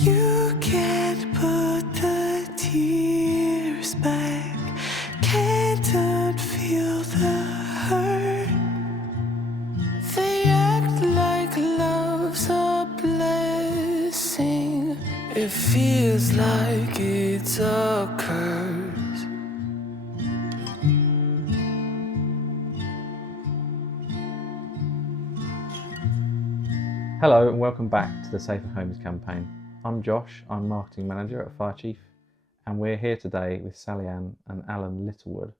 You can't put the tears back, can't unfeel the hurt. They act like love's a blessing. It feels like it's a curse. Hello and welcome back to the Safer Homes campaign. I'm Josh, I'm Marketing Manager at Fire Chief, and we're here today with Sally Ann and Alan Littlewood,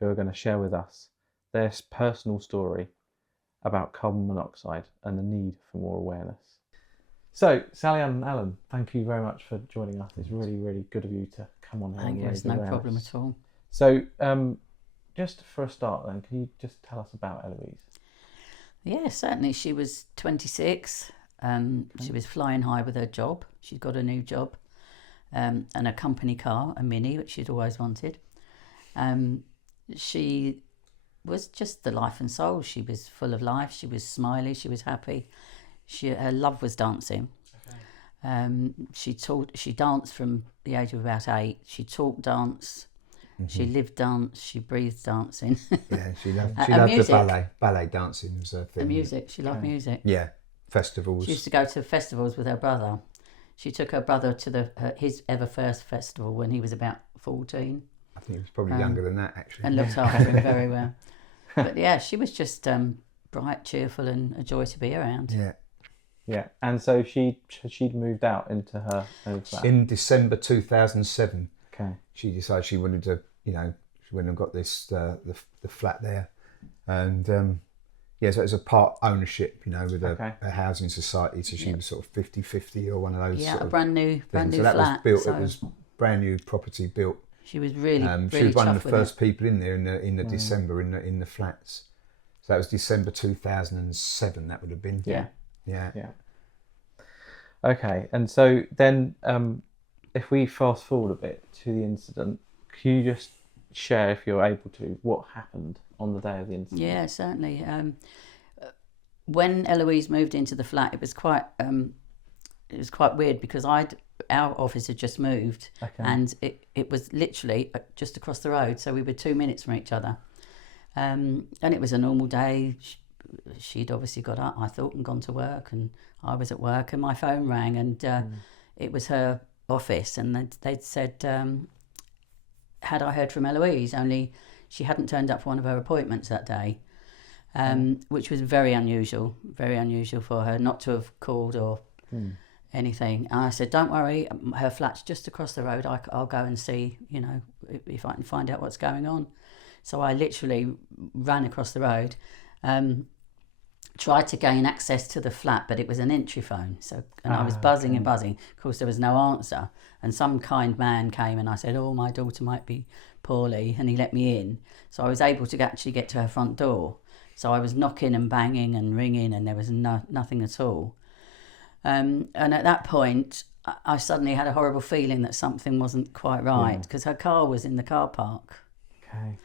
who are going to share with us their personal story about carbon monoxide and the need for more awareness. So, Sally Ann and Alan, thank you very much for joining us. It's really, really good of you to come on here. Thank you, it's no problem at all. So, just for a start then, can you just tell us about Eloise? Yeah, certainly. She was 26 and she was flying high with her job. She'd got a new job and a company car, a Mini, which she'd always wanted. She was just the life and soul. She was full of life. She was smiley. She was happy. Her love was dancing. Okay. She danced from the age of about 8. She taught dance. Mm-hmm. She lived dance, she breathed dancing. Yeah, she loved the ballet dancing was her thing. The music, she loved music. Yeah, festivals. She used to go to festivals with her brother. She took her brother to his ever first festival when he was about 14. I think he was probably younger than that, actually. And looked after him very well. But yeah, she was just bright, cheerful and a joy to be around. Yeah. Yeah, and so she'd moved out into her own flat. In December 2007. Okay. She decided she wanted to, she went and got this the flat there, and so it was a part ownership, with a housing society. So she was sort of 50-50 or one of those. Yeah, sort a of brand new things. So flat. that was built. So it was brand new property built. She was really, she was one of the first people in there in the December in the flats. So that was December 2007. That would have been. Yeah. Yeah. Yeah. Okay, and so then. If we fast forward a bit to the incident, can you just share, if you're able to, what happened on the day of the incident? Yeah, certainly. When Eloise moved into the flat, it was quite weird because our office had just moved, and it was literally just across the road, so we were 2 minutes from each other, and it was a normal day. She'd obviously got up, I thought, and gone to work, and I was at work, and my phone rang, and it was her office, and they'd said, had I heard from Eloise, only she hadn't turned up for one of her appointments that day, which was very unusual for her not to have called or anything. And I said, don't worry, her flat's just across the road, I'll go and see, if I can find out what's going on. So I literally ran across the road, tried to gain access to the flat, but it was an entry phone. And I was buzzing and buzzing. Of course, there was no answer. And some kind man came and I said, oh, my daughter might be poorly. And he let me in. So I was able to actually get to her front door. So I was knocking and banging and ringing, and there was nothing at all. And at that point, I suddenly had a horrible feeling that something wasn't quite right, because her car was in the car park. Okay.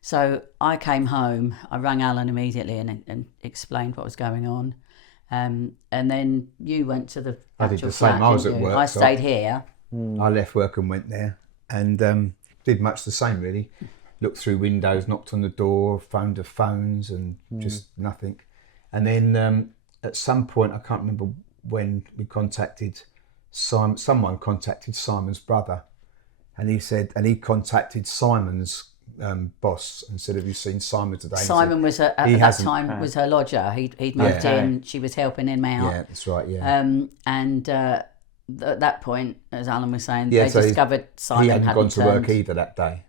So I came home, I rang Alan immediately and explained what was going on. And then you went to the I did the same. I was at work. I stayed here. I left work and went there, and did much the same, really. Looked through windows, knocked on the door, phoned the phones, and just nothing. And then at some point, I can't remember when, we contacted someone contacted Simon's brother, and he contacted Simon's boss and said, have you seen Simon today? Simon was at that time was her lodger. He'd moved in. She was helping him out. Yeah, that's right. Yeah. At that point, as Alan was saying, they discovered Simon he hadn't gone to turned. work either that day.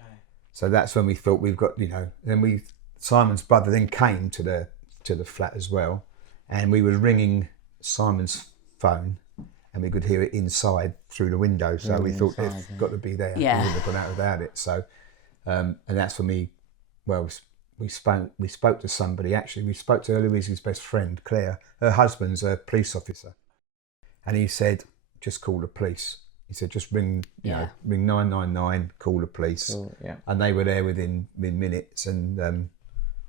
Okay. So that's when we thought we've got, then Simon's brother then came to the flat as well, and we were ringing Simon's phone, and we could hear it inside through the window. So we thought it's got to be there. Yeah. We wouldn't have gone out without it. So. And that's for me. Well, we spoke to somebody. Actually, we spoke to Elouise's best friend, Claire. Her husband's a police officer, and he said, "Just call the police." He said, "Just ring 999, call the police." Cool, yeah. And they were there within minutes, and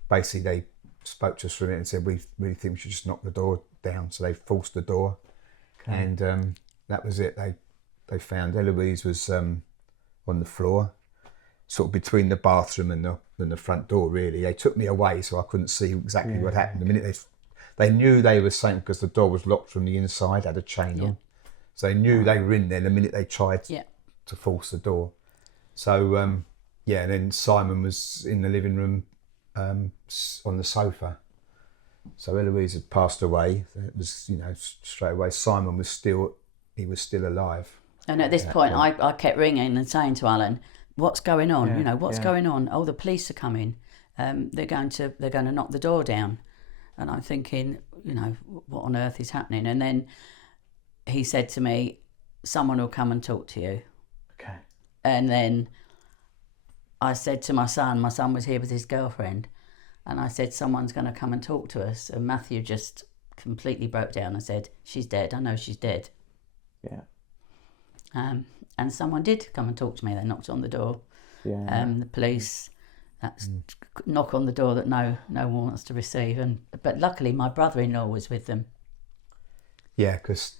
basically they spoke to us for a minute and said, "We really think we should just knock the door down." So they forced the door, And that was it. They found Eloise was on the floor, sort of between the bathroom and the front door. Really, they took me away so I couldn't see exactly what happened. The minute they knew they were saying, because the door was locked from the inside, had a chain on, so they knew they were in there the minute they tried to force the door. So and then Simon was in the living room on the sofa. So Eloise had passed away. It was, straight away. Simon was still alive. And at this point, I kept ringing and saying to Alan, "What's going on? What's going on? Oh, the police are coming. They're going to knock the door down." And I'm thinking, what on earth is happening? And then he said to me, "Someone will come and talk to you." Okay. And then I said to my son was here with his girlfriend, and I said, "Someone's going to come and talk to us." And Matthew just completely broke down and said, "She's dead. I know she's dead." Yeah. And someone did come and talk to me. They knocked on the door. Yeah. The police. That's knock on the door that no one wants to receive. But luckily, my brother-in-law was with them. Yeah, because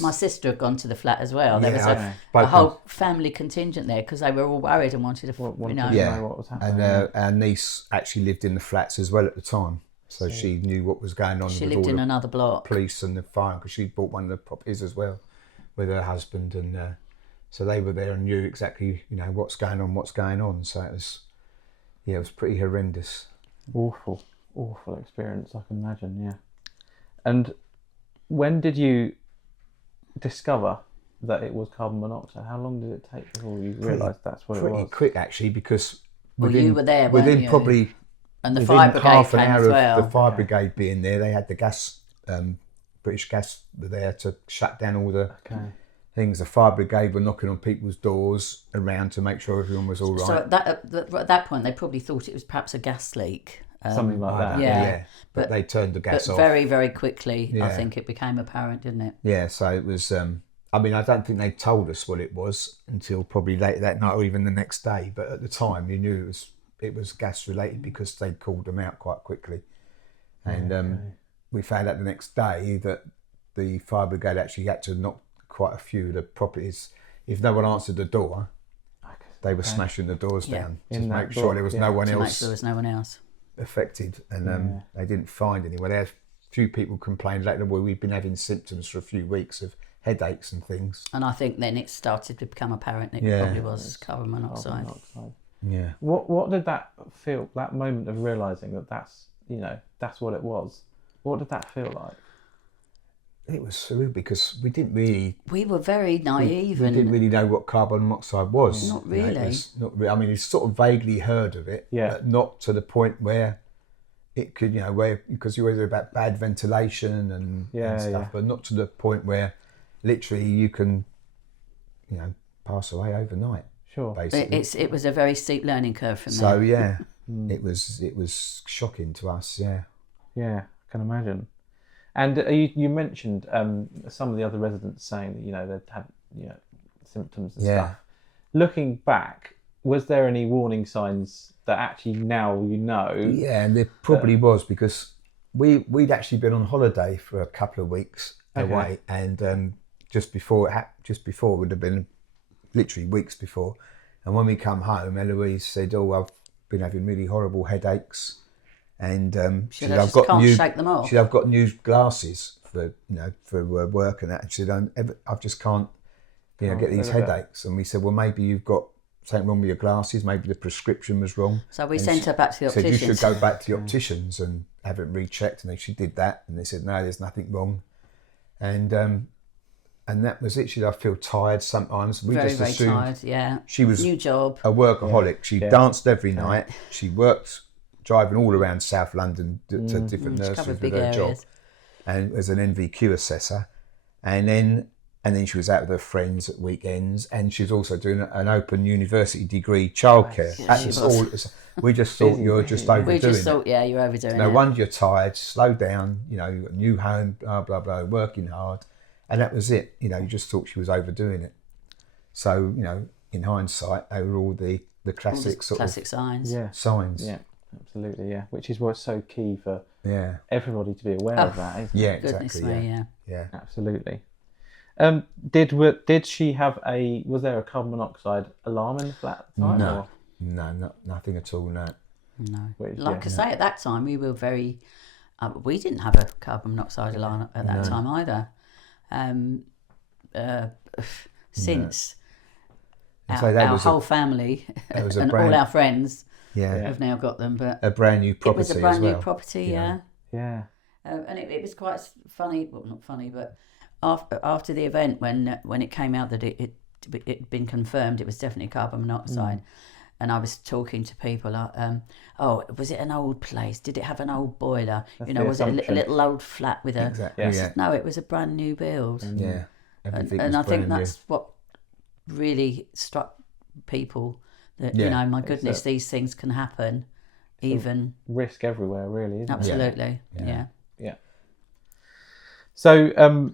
my sister had gone to the flat as well. There was a whole family contingent there because they were all worried and wanted to know what was happening. And our niece actually lived in the flats as well at the time, so she knew what was going on. She lived in another block. Police and the fire, because she bought one of the properties as well with her husband, and so they were there and knew exactly what's going on. So it was pretty horrendous. Awful experience, I can imagine. Yeah. And when did you discover that it was carbon monoxide? How long did it take before you realised that's what it was? Pretty quick, actually, because you were there, within you? probably and the fire brigade half an came hour as well. of the fire brigade being there, they had the gas, British Gas were there to shut down all the things. The fire brigade were knocking on people's doors around to make sure everyone was all right. So at that point, they probably thought it was perhaps a gas leak. Something like that. Yeah. But they turned the gas off. Very, very quickly, I think it became apparent, didn't it? Yeah, so it was... I don't think they told us what it was until probably late that night or even the next day. But at the time, you knew it was gas related because they called them out quite quickly. And we found out the next day that the fire brigade actually had to knock quite a few of the properties. If no one answered the door, they were smashing the doors down to make sure there was no one else. To make sure there was no one else affected, and they didn't find anyone. There, a few people complained later, well, we've been having symptoms for a few weeks of headaches and things. And I think then it started to become apparent it probably was carbon monoxide. Yeah. What did that feel? That moment of realising that's what it was. What did that feel like? It was surreal because we didn't really... We were very naive. We didn't really know what carbon monoxide was. Not really. You sort of vaguely heard of it, but not to the point where it could, because you hear about bad ventilation and stuff, but not to the point where literally you can, pass away overnight. Sure. Basically. It was a very steep learning curve from there. So, it was shocking to us, Yeah, I can imagine. And you mentioned some of the other residents saying that they'd had symptoms and stuff. Looking back, was there any warning signs that actually now Yeah, and there probably was, because we'd actually been on holiday for a couple of weeks away, and just before it would have been literally weeks before, and when we come home, Eloise said, "Oh, I've been having really horrible headaches." And she said, shake them off. She said, "I've got new glasses for work and that." And she said, "I just can't get these headaches." And we said, "Well, maybe you've got something wrong with your glasses. Maybe the prescription was wrong." So we sent her back to the opticians. Said, "You should go back to the opticians and have it rechecked." And then she did that, and they said, "No, there's nothing wrong." And that was it. She said, "I feel tired sometimes." We very, just very assumed tired. Yeah. She was new job, a workaholic. She danced every night. She worked, driving all around South London to different nurseries with her job, and as an NVQ assessor, and then she was out with her friends at weekends, and she was also doing an open university degree childcare. We just thought you were just overdoing it. We just thought, you're overdoing it. No wonder you're tired. Slow down. You've got a new home. Blah blah blah. Working hard, and that was it. You just thought she was overdoing it. So in hindsight, they were all the classic signs. Yeah. Signs. Yeah. Absolutely, yeah. Which is what's so key for everybody to be aware of that, isn't it? Yeah, exactly. Goodness me, Yeah. Absolutely. Did she have was there a carbon monoxide alarm in the flat at the time? No, nothing at all. No. No. Which, Like yeah. I say, at that time we were very. We didn't have a carbon monoxide alarm at that time either. Since So that our was whole family was a and brand- all our friends Yeah. have now got them, but A brand new property it was a brand as new well. property, Yeah. yeah. Yeah. And it was quite funny. Well, not funny, but after the event, when it came out that it'd been confirmed, it was definitely carbon monoxide. And I was talking to people like, oh, was it an old place? Did it have an old boiler? That's You know, the was it a assumption. little old flat with a? Exactly. Yes. Yeah. No, it was a brand new build. Yeah. Everything And was I think brand new. that's what really struck people. That Yeah. you know, my goodness, these things can happen. Even Risk everywhere, really, isn't it? absolutely, yeah. Yeah. So,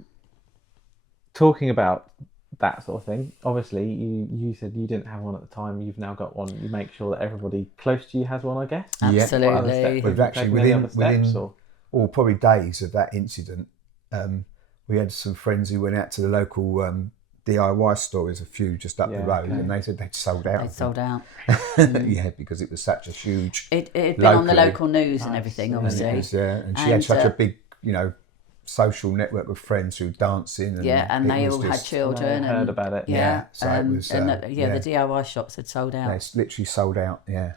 talking about that sort of thing, obviously, you said you didn't have one at the time. You've now got one. You make sure that everybody close to you has one, I guess. Yeah. Absolutely. What other steps? We've Have you actually taken any other within steps, or? or probably days of that incident, we had some friends who went out to the local DIY stores, a few just up the road, and they said they'd sold out. They sold out. Yeah, because it was such a huge. It had been on the Locally. local news and everything, obviously. And, and she had such a big, social network of friends who were dancing. And and it they was all had just- children. I heard and, about it. Yeah, So it was, the DIY shops had sold out. It's literally sold out. Yeah.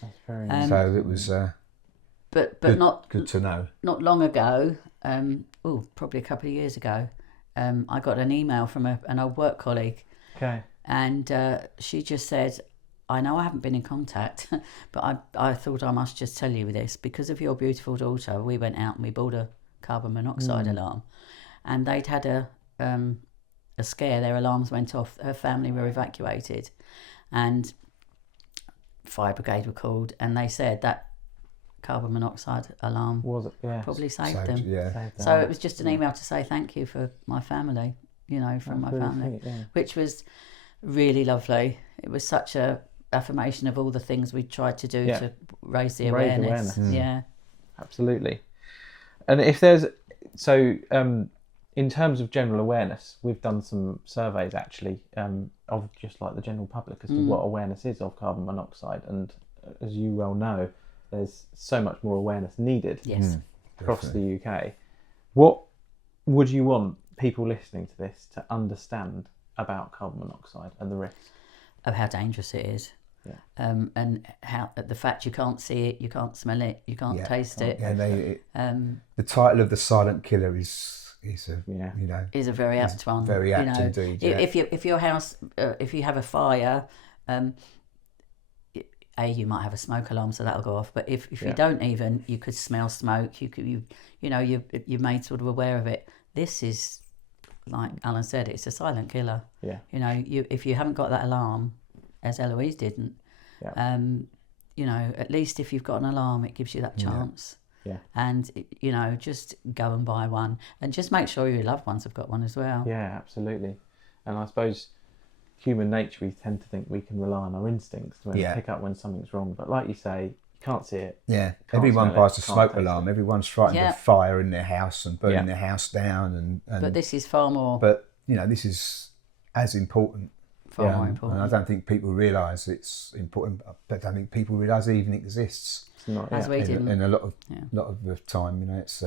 That's very So it was. But good, not good to know. Not long ago. Probably a couple of years ago. I got an email from an old work colleague. Okay. And she just said, I know I haven't been in contact, but I thought I must just tell you this. Because of your beautiful daughter, we went out and we bought a carbon monoxide alarm. And they'd had a scare. Their alarms went off. Her family were evacuated. And fire brigade were called. And they said that carbon monoxide alarm Was it? Yeah. probably saved them. Yeah. Saved So them. it was just an email to say thank you for my family, from my That's really family, sweet, yeah. which was really lovely. It was such a affirmation of all the things we tried to do to raise the Raise awareness. awareness. Yeah. Absolutely. And if there's in terms of general awareness, we've done some surveys actually of just like the general public as to what awareness is of carbon monoxide, and as you well know, there's so much more awareness needed Yes. across the UK. What would you want people listening to this to understand about carbon monoxide and the risks? Of how dangerous it is. Yeah. And how the fact you can't see it, you can't smell it, you can't taste it. Yeah, the title of the silent killer is a Is a very apt one. very apt indeed. Yeah. If your house, if you have a fire, you might have a smoke alarm, so that'll go off. But if you don't even, you could smell smoke. You're made sort of aware of it. This is, like Alan said, it's a silent killer. Yeah. If you haven't got that alarm, as Eloise didn't, at least if you've got an alarm, it gives you that chance. Yeah. And just go and buy one, and just make sure your loved ones have got one as well. Yeah, absolutely. And I suppose human nature, we tend to think we can rely on our instincts to pick up when something's wrong. But like you say, you can't see it. Yeah, Can't everyone smell it, buys a can't smoke taste alarm. it. Everyone's frightened of fire in their house and burning their house down. And But this is far more. But this is as important. Far more important. And I don't think people realise it's important. But I don't think people realise it even exists. It's not, As we didn't. In a lot of the time, it's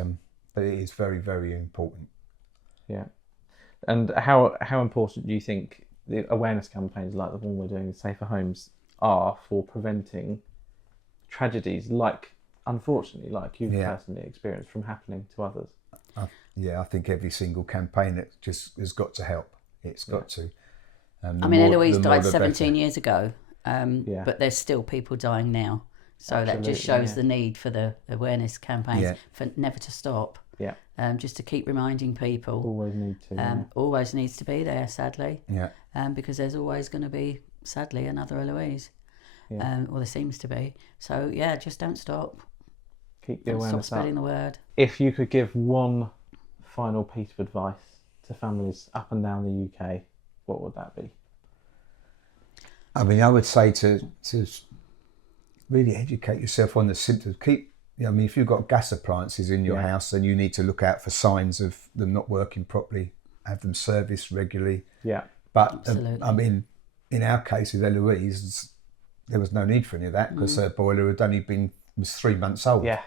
but it is very, very important. Yeah. And how important do you think the awareness campaigns like the one we're doing with Safer Homes are for preventing tragedies unfortunately, like you've personally experienced from happening to others? I think every single campaign that just has got to help. It's got to. Eloise died 17 years ago, but there's still people dying now. So that just shows the need for the awareness campaigns for never to stop. Yeah. Just to keep reminding people. Always need to. Always needs to be there, sadly. Yeah. Because there's always going to be, sadly, another Eloise. Yeah. Or there seems to be. So, just don't stop. Keep the Don't awareness stop spreading the word. If you could give one final piece of advice to families up and down the UK, what would that be? I would say to really educate yourself on the symptoms. Keep I mean, if you've got gas appliances in your Yeah. house, then you need to look out for signs of them not working properly, have them serviced regularly. Yeah. But Absolutely. I mean, in our case with Eloise, there was no need for any of that because her boiler had only was 3 months old. Yeah.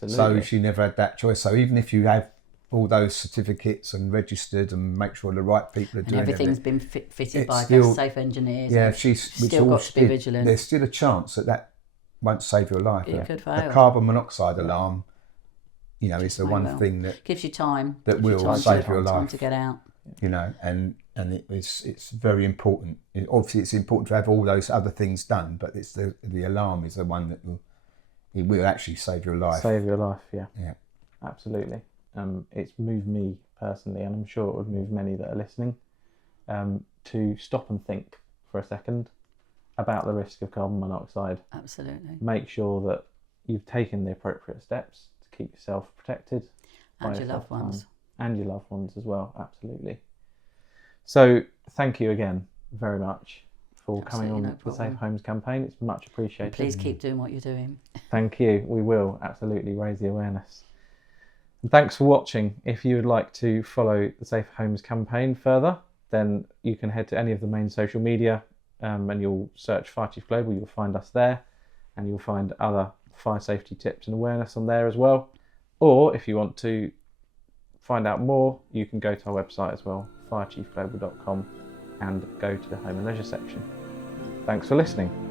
Absolutely. So she never had that choice. So even if you have all those certificates and registered and make sure the right people are And doing everything's everything, been fitted it's by still- safe engineers. yeah, and she's still got to be vigilant. There's still a chance that won't save your life. It could A fail. carbon monoxide alarm, is the may one well. thing that Gives you time. that gives you will time save to, your Time life. to get out. and it's very important. Obviously, it's important to have all those other things done, but it's the alarm is the one that will actually save your life. Save your life, yeah. Yeah. Absolutely. It's moved me personally, and I'm sure it would move many that are listening, to stop and think for a second about the risk of carbon monoxide. Absolutely. Make sure that you've taken the appropriate steps to keep yourself protected. And by your loved yourself ones. And your loved ones as well, absolutely. So thank you again very much for coming on Absolutely, no the Safe problem. Homes campaign. It's much appreciated. Please keep doing what you're doing. Thank you. We will absolutely raise the awareness. And thanks for watching. If you would like to follow the Safe Homes campaign further, then you can head to any of the main social media and you'll search Fire Chief Global. You'll find us there, and you'll find other fire safety tips and awareness on there as well. Or if you want to find out more, you can go to our website as well, firechiefglobal.com, and go to the Home and Leisure section. Thanks for listening.